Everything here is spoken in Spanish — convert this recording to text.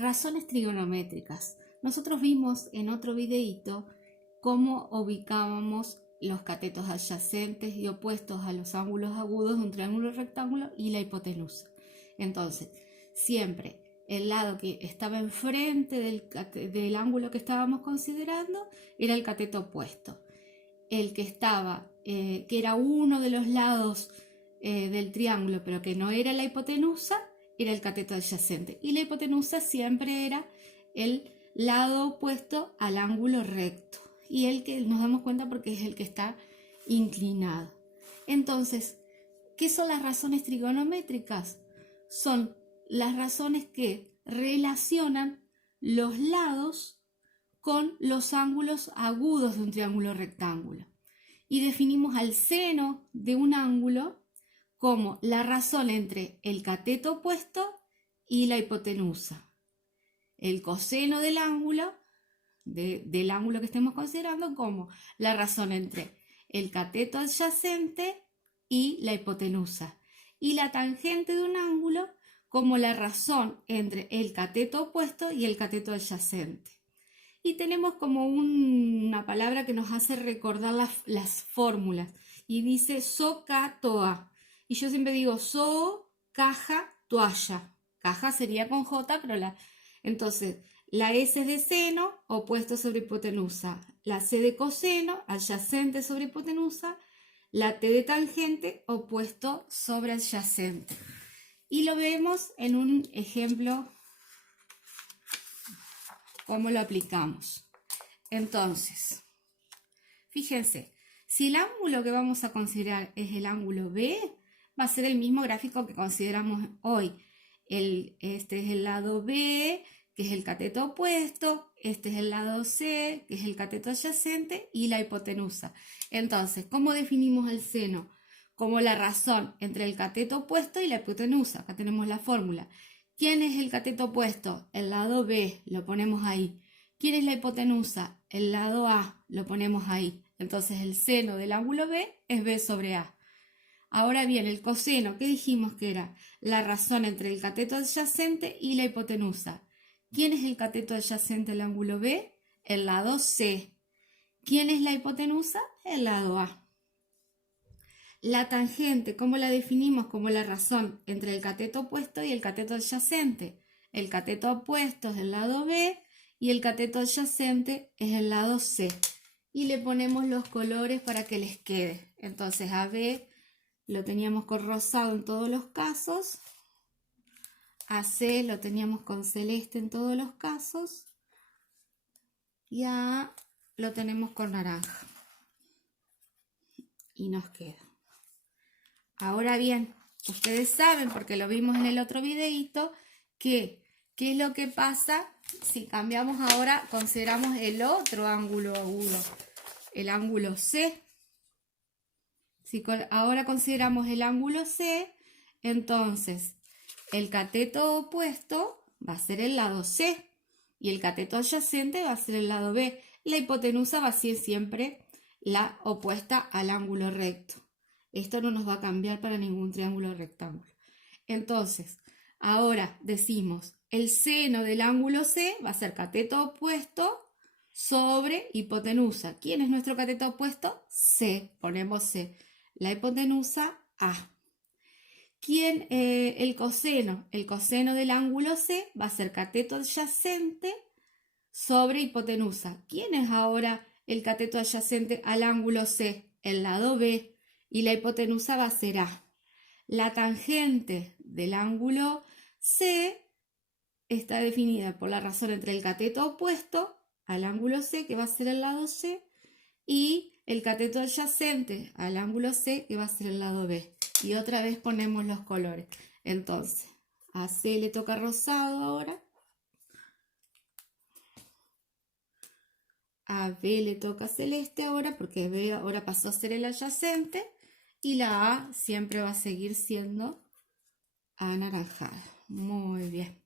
Razones trigonométricas. Nosotros vimos en otro videíto cómo ubicábamos los catetos adyacentes y opuestos a los ángulos agudos de un triángulo rectángulo y la hipotenusa. Entonces, siempre el lado que estaba enfrente del ángulo que estábamos considerando era el cateto opuesto. El que estaba, que era uno de los lados del triángulo, pero que no era la hipotenusa, era el cateto adyacente. Y la hipotenusa siempre era el lado opuesto al ángulo recto. Y el que nos damos cuenta porque es el que está inclinado. Entonces, ¿qué son las razones trigonométricas? Son las razones que relacionan los lados con los ángulos agudos de un triángulo rectángulo. Y definimos al seno de un ángulo como la razón entre el cateto opuesto y la hipotenusa. El coseno del ángulo, del ángulo que estemos considerando, como la razón entre el cateto adyacente y la hipotenusa. Y la tangente de un ángulo como la razón entre el cateto opuesto y el cateto adyacente. Y tenemos como una palabra que nos hace recordar las fórmulas. Y dice so, ca, toa. Y yo siempre digo so, caja, toalla. Caja sería con J, pero entonces la S es de seno, opuesto sobre hipotenusa. La C de coseno, adyacente sobre hipotenusa. La T de tangente, opuesto sobre adyacente. Y lo vemos en un ejemplo cómo lo aplicamos. Entonces, fíjense, si el ángulo que vamos a considerar es el ángulo B, va a ser el mismo gráfico que consideramos hoy. Este es el lado B, que es el cateto opuesto, este es el lado C, que es el cateto adyacente, y la hipotenusa. Entonces, ¿cómo definimos el seno? Como la razón entre el cateto opuesto y la hipotenusa. Acá tenemos la fórmula. ¿Quién es el cateto opuesto? El lado B, lo ponemos ahí. ¿Quién es la hipotenusa? El lado A, lo ponemos ahí. Entonces el seno del ángulo B es B sobre A. Ahora bien, el coseno, ¿qué dijimos que era? La razón entre el cateto adyacente y la hipotenusa. ¿Quién es el cateto adyacente al ángulo B? El lado C. ¿Quién es la hipotenusa? El lado A. La tangente, ¿cómo la definimos? Como la razón entre el cateto opuesto y el cateto adyacente. El cateto opuesto es el lado B y el cateto adyacente es el lado C. Y le ponemos los colores para que les quede. Entonces a B lo teníamos con rosado en todos los casos. A C lo teníamos con celeste en todos los casos. Y a A lo tenemos con naranja. Y nos queda. Ahora bien, ustedes saben, porque lo vimos en el otro videito, que qué es lo que pasa si cambiamos ahora, consideramos el otro ángulo agudo, el ángulo C. Si ahora consideramos el ángulo C, entonces el cateto opuesto va a ser el lado C y el cateto adyacente va a ser el lado B. La hipotenusa va a ser siempre la opuesta al ángulo recto. Esto no nos va a cambiar para ningún triángulo rectángulo. Entonces, ahora decimos, el seno del ángulo C va a ser cateto opuesto sobre hipotenusa. ¿Quién es nuestro cateto opuesto? C, ponemos C. La hipotenusa, A. ¿Quién, el coseno? El coseno del ángulo C va a ser cateto adyacente sobre hipotenusa. ¿Quién es ahora el cateto adyacente al ángulo C? El lado B. Y la hipotenusa va a ser A. La tangente del ángulo C está definida por la razón entre el cateto opuesto al ángulo C, que va a ser el lado C, y el cateto adyacente al ángulo C, que va a ser el lado B. Y otra vez ponemos los colores. Entonces, a C le toca rosado ahora. A B le toca celeste ahora, porque B ahora pasó a ser el adyacente. Y la A siempre va a seguir siendo anaranjada. Muy bien.